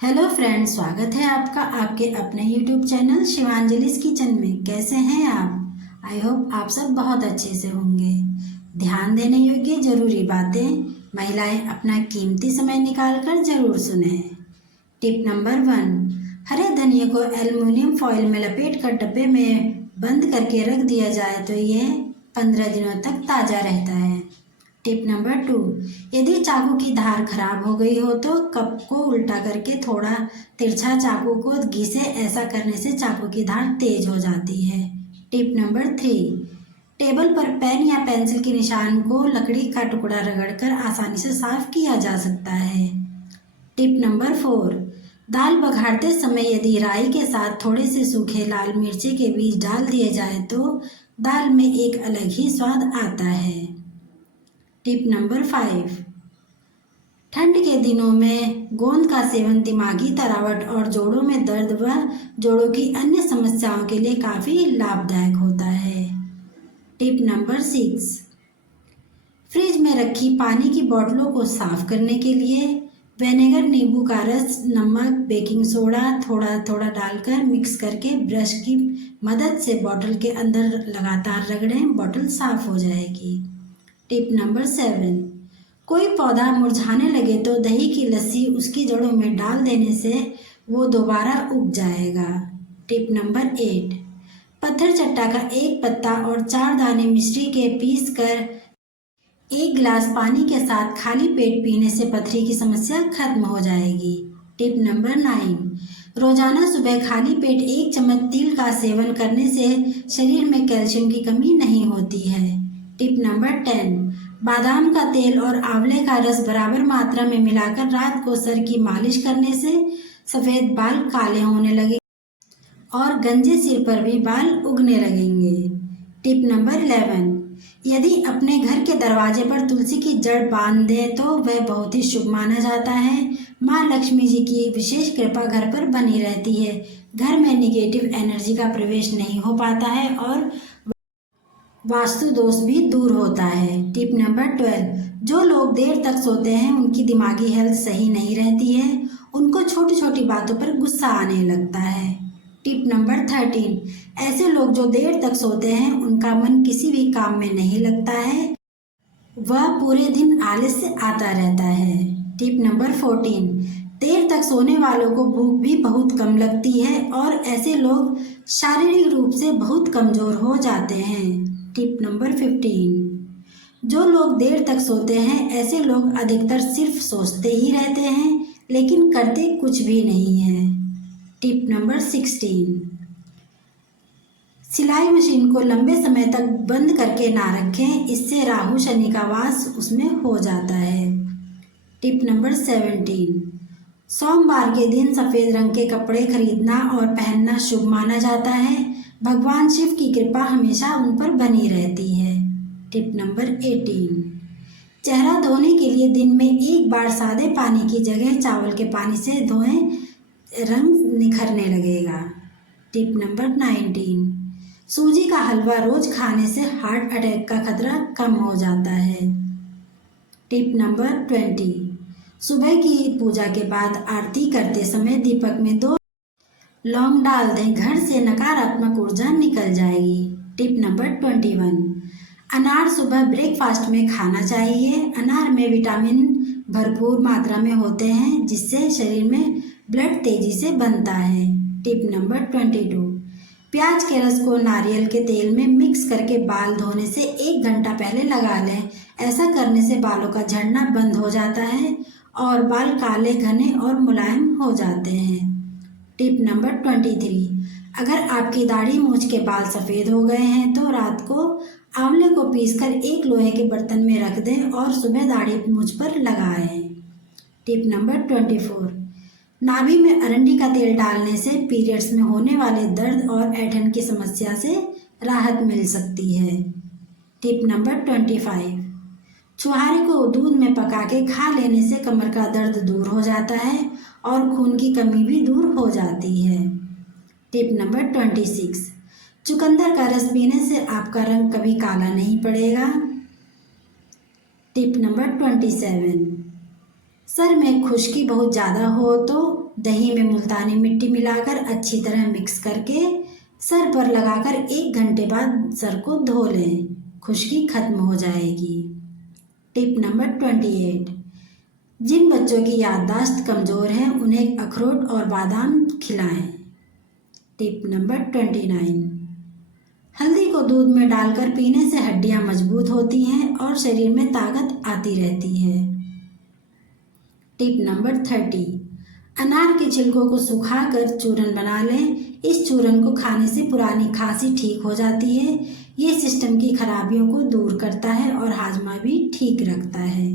Hello friends, स्वागत है आपका आपके अपने यूट्यूब चैनल शिवांजलिस किचन में। कैसे हैं आप? आई होप आप सब बहुत अच्छे से होंगे। ध्यान देने योग्य जरूरी बातें महिलाएं अपना कीमती समय निकालकर जरूर सुने। टिप नंबर 1, हरे धनिया को एल्युमिनियम फॉइल में लपेट कर डब्बे में बंद करके रख दिया जाए तो ये 15 दिनों तक ताज़ा रहता है। टिप नंबर 2, यदि चाकू की धार खराब हो गई हो तो कप को उल्टा करके थोड़ा तिरछा चाकू को घिसे। ऐसा करने से चाकू की धार तेज हो जाती है। टिप नंबर 3, टेबल पर पेन या पेंसिल के निशान को लकड़ी का टुकड़ा रगड़कर आसानी से साफ किया जा सकता है। टिप नंबर 4, दाल बघाड़ते समय यदि राई के साथ थोड़े से सूखे लाल मिर्ची के बीज डाल दिए जाए तो दाल में एक अलग ही स्वाद आता है। टिप नंबर 5, ठंड के दिनों में गोंद का सेवन दिमागी तरावट और जोड़ों में दर्द व जोड़ों की अन्य समस्याओं के लिए काफ़ी लाभदायक होता है। टिप नंबर 6, फ्रिज में रखी पानी की बोतलों को साफ करने के लिए विनेगर, नींबू का रस, नमक, बेकिंग सोडा थोड़ा थोड़ा डालकर मिक्स करके ब्रश की मदद से बोतल के अंदर लगातार रगड़ें, बोतल साफ हो जाएगी। टिप नंबर 7, कोई पौधा मुरझाने लगे तो दही की लस्सी उसकी जड़ों में डाल देने से वो दोबारा उग जाएगा। टिप नंबर 8, पत्थर चट्टा का एक पत्ता और 4 दाने मिश्री के पीस कर 1 गिलास पानी के साथ खाली पेट पीने से पथरी की समस्या खत्म हो जाएगी। टिप नंबर 9, रोजाना सुबह खाली पेट 1 चम्मच तिल का सेवन करने से शरीर में कैल्शियम की कमी नहीं होती है। टिप नंबर 10, बादाम का तेल और आंवले का रस बराबर मात्रा में मिलाकर रात को सर की मालिश करने से सफ़ेद बाल काले होने लगे और गंजे सिर पर भी बाल उगने लगेंगे। टिप नंबर 11, यदि अपने घर के दरवाजे पर तुलसी की जड़ बांध दें तो वह बहुत ही शुभ माना जाता है। माँ लक्ष्मी जी की विशेष कृपा घर पर बनी रहती है। घर में निगेटिव एनर्जी का प्रवेश नहीं हो पाता है और वास्तु दोष भी दूर होता है। टिप नंबर 12, जो लोग देर तक सोते हैं उनकी दिमागी हेल्थ सही नहीं रहती है। उनको छोटी छोटी बातों पर गुस्सा आने लगता है। टिप नंबर 13, ऐसे लोग जो देर तक सोते हैं उनका मन किसी भी काम में नहीं लगता है, वह पूरे दिन आलस से आता रहता है। टिप नंबर 14, देर तक सोने वालों को भूख भी बहुत कम लगती है और ऐसे लोग शारीरिक रूप से बहुत कमज़ोर हो जाते हैं। टिप नंबर 15, जो लोग देर तक सोते हैं ऐसे लोग अधिकतर सिर्फ सोचते ही रहते हैं लेकिन करते कुछ भी नहीं है। टिप नंबर 16, सिलाई मशीन को लंबे समय तक बंद करके ना रखें, इससे राहु शनि का वास उसमें हो जाता है। टिप नंबर 17, सोमवार के दिन सफ़ेद रंग के कपड़े खरीदना और पहनना शुभ माना जाता है। भगवान शिव की कृपा हमेशा उन पर बनी रहती है। टिप नंबर 18, चेहरा धोने के लिए दिन में 1 बार सादे पानी की जगह चावल के पानी से धोएं, रंग निखरने लगेगा। टिप नंबर 19, सूजी का हलवा रोज खाने से हार्ट अटैक का खतरा कम हो जाता है। टिप नंबर 20, सुबह की पूजा के बाद आरती करते समय दीपक में 2 लौंग डाल दें, घर से नकारात्मक ऊर्जा निकल जाएगी। टिप नंबर 21, अनार सुबह ब्रेकफास्ट में खाना चाहिए। अनार में विटामिन भरपूर मात्रा में होते हैं जिससे शरीर में ब्लड तेजी से बनता है। टिप नंबर 22, प्याज के रस को नारियल के तेल में मिक्स करके बाल धोने से 1 घंटा पहले लगा लें। ऐसा करने से बालों का झड़ना बंद हो जाता है और बाल काले, घने और मुलायम हो जाते हैं। टिप नंबर 23, अगर आपकी दाढ़ी मूंछ के बाल सफ़ेद हो गए हैं तो रात को आंवले को पीसकर एक लोहे के बर्तन में रख दें और सुबह दाढ़ी मूंछ पर लगाएं। टिप नंबर 24, नाभि में अरंडी का तेल डालने से पीरियड्स में होने वाले दर्द और ऐंठन की समस्या से राहत मिल सकती है। टिप नंबर 25, छुहारे को दूध में पका के खा लेने से कमर का दर्द दूर हो जाता है और खून की कमी भी दूर हो जाती है। टिप नंबर 26, चुकंदर का रस पीने से आपका रंग कभी काला नहीं पड़ेगा। टिप नंबर 27, सर में खुश्की बहुत ज़्यादा हो तो दही में मुल्तानी मिट्टी मिलाकर अच्छी तरह मिक्स करके सर पर लगाकर 1 घंटे बाद सर को धो लें, खुश्की खत्म हो जाएगी। टिप नंबर 28, जिन बच्चों की याददाश्त कमज़ोर है उन्हें अखरोट और बादाम खिलाएं। टिप नंबर 29, हल्दी को दूध में डालकर पीने से हड्डियां मजबूत होती हैं और शरीर में ताकत आती रहती है। टिप नंबर 30, अनार के छिलकों को सुखाकर चूरन बना लें। इस चूरन को खाने से पुरानी खांसी ठीक हो जाती है। ये सिस्टम की खराबियों को दूर करता है और हाजमा भी ठीक रखता है।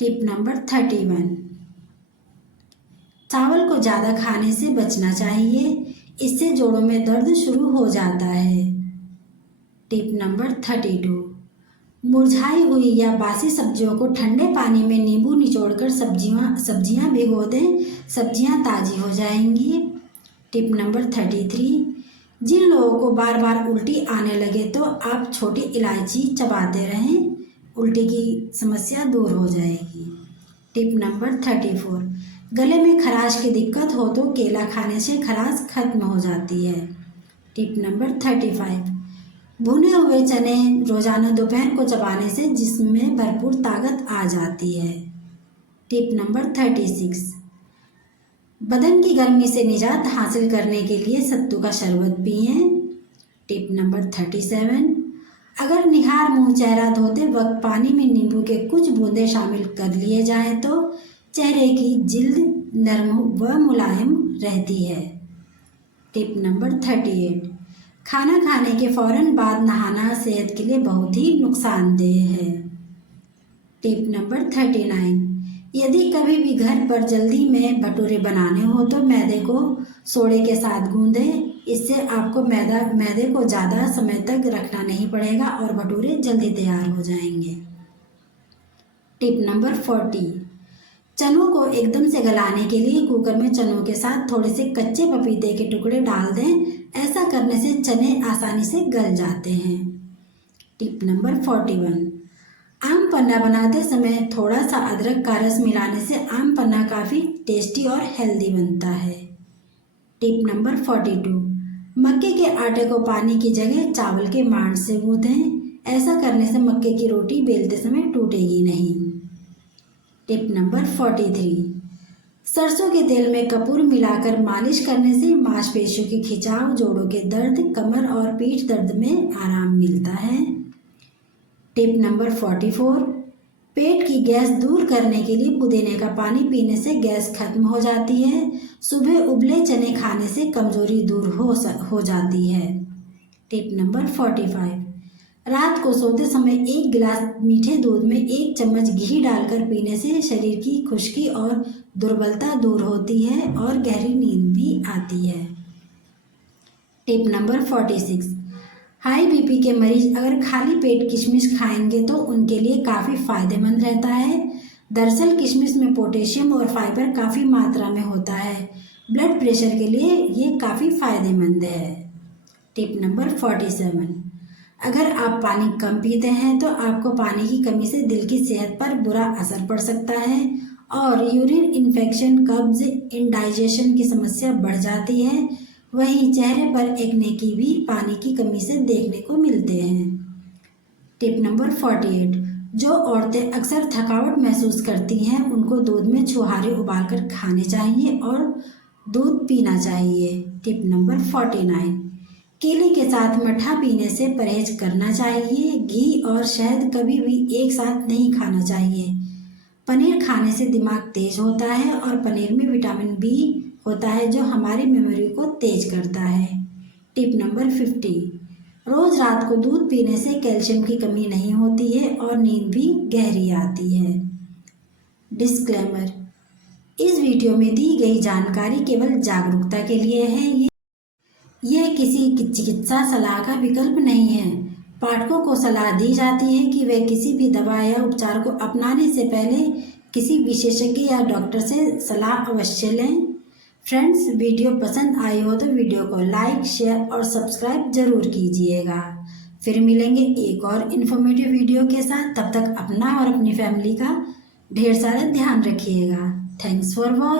टिप नंबर 31, चावल को ज़्यादा खाने से बचना चाहिए, इससे जोड़ों में दर्द शुरू हो जाता है। टिप नंबर 32, मुरझाई हुई या बासी सब्जियों को ठंडे पानी में नींबू निचोड़कर सब्जियां भिगो दें, सब्जियां ताज़ी हो जाएंगी। टिप नंबर 33, जिन लोगों को बार बार उल्टी आने लगे तो आप छोटी इलायची चबाते रहें, उल्टी की समस्या दूर हो जाएगी। टिप नंबर 34, गले में खराश की दिक्कत हो तो केला खाने से खराश खत्म हो जाती है। टिप नंबर 35, भुने हुए चने रोजाना दोपहर को चबाने से जिस्म में भरपूर ताकत आ जाती है। टिप नंबर 36, बदन की गर्मी से निजात हासिल करने के लिए सत्तू का शरबत पिएं। टिप नंबर 37, अगर निहार मुंह चेहरा धोते वक्त पानी में नींबू के कुछ बूंदे शामिल कर लिए जाएं तो चेहरे की जिल्द नरम व मुलायम रहती है। टिप नंबर 38, खाना खाने के फौरन बाद नहाना सेहत के लिए बहुत ही नुकसानदेह है। टिप नंबर 39, यदि कभी भी घर पर जल्दी में भटूरे बनाने हो तो मैदे को सोडे के साथ गूंदें, इससे आपको मैदे को ज़्यादा समय तक रखना नहीं पड़ेगा और भटूरे जल्दी तैयार हो जाएंगे। टिप नंबर 40, चनों को एकदम से गलाने के लिए कुकर में चनों के साथ थोड़े से कच्चे पपीते के टुकड़े डाल दें, ऐसा करने से चने आसानी से गल जाते हैं। टिप नंबर 41, आम पन्ना बनाते समय थोड़ा सा अदरक का रस मिलाने से आम पन्ना काफ़ी टेस्टी और हेल्दी बनता है। टिप नंबर 42, मक्के के आटे को पानी की जगह चावल के मांड से गूंथें, ऐसा करने से मक्के की रोटी बेलते समय टूटेगी नहीं। टिप नंबर 43, सरसों के तेल में कपूर मिलाकर मालिश करने से मांसपेशियों के खिंचाव, जोड़ों के दर्द, कमर और पीठ दर्द में आराम मिलता है। टिप नंबर 44, पेट की गैस दूर करने के लिए पुदीने का पानी पीने से गैस खत्म हो जाती है। सुबह उबले चने खाने से कमजोरी दूर हो जाती है। टिप नंबर 45, रात को सोते समय 1 गिलास मीठे दूध में 1 चम्मच घी डालकर पीने से शरीर की खुश्की और दुर्बलता दूर होती है और गहरी नींद भी आती है। टिप नंबर 46, हाई बीपी के मरीज अगर खाली पेट किशमिश खाएंगे तो उनके लिए काफ़ी फायदेमंद रहता है। दरअसल किशमिश में पोटेशियम और फाइबर काफ़ी मात्रा में होता है, ब्लड प्रेशर के लिए ये काफ़ी फायदेमंद है। टिप नंबर 47, अगर आप पानी कम पीते हैं तो आपको पानी की कमी से दिल की सेहत पर बुरा असर पड़ सकता है और यूरिन इन्फेक्शन, कब्ज, इंडाइजेशन की समस्या बढ़ जाती है। वहीं चेहरे पर एक्ने की भी पानी की कमी से देखने को मिलते हैं। टिप नंबर 48, जो औरतें अक्सर थकावट महसूस करती हैं उनको दूध में छुहारे उबालकर खाने चाहिए और दूध पीना चाहिए। टिप नंबर 49, केले के साथ मट्ठा पीने से परहेज करना चाहिए। घी और शहद कभी भी एक साथ नहीं खाना चाहिए। पनीर खाने से दिमाग तेज होता है और पनीर में विटामिन बी होता है जो हमारी मेमोरी को तेज करता है। टिप नंबर 50, रोज रात को दूध पीने से कैल्शियम की कमी नहीं होती है और नींद भी गहरी आती है। डिस्क्लेमर, इस वीडियो में दी गई जानकारी केवल जागरूकता के लिए है। यह किसी चिकित्सा सलाह का विकल्प नहीं है। पाठकों को सलाह दी जाती है कि वे किसी भी दवा या उपचार को अपनाने से पहले किसी विशेषज्ञ या डॉक्टर से सलाह अवश्य लें। फ्रेंड्स, वीडियो पसंद आई हो तो वीडियो को लाइक, शेयर और सब्सक्राइब जरूर कीजिएगा। फिर मिलेंगे एक और इन्फॉर्मेटिव वीडियो के साथ। तब तक अपना और अपनी फैमिली का ढेर सारा ध्यान रखिएगा। Thanks for watching.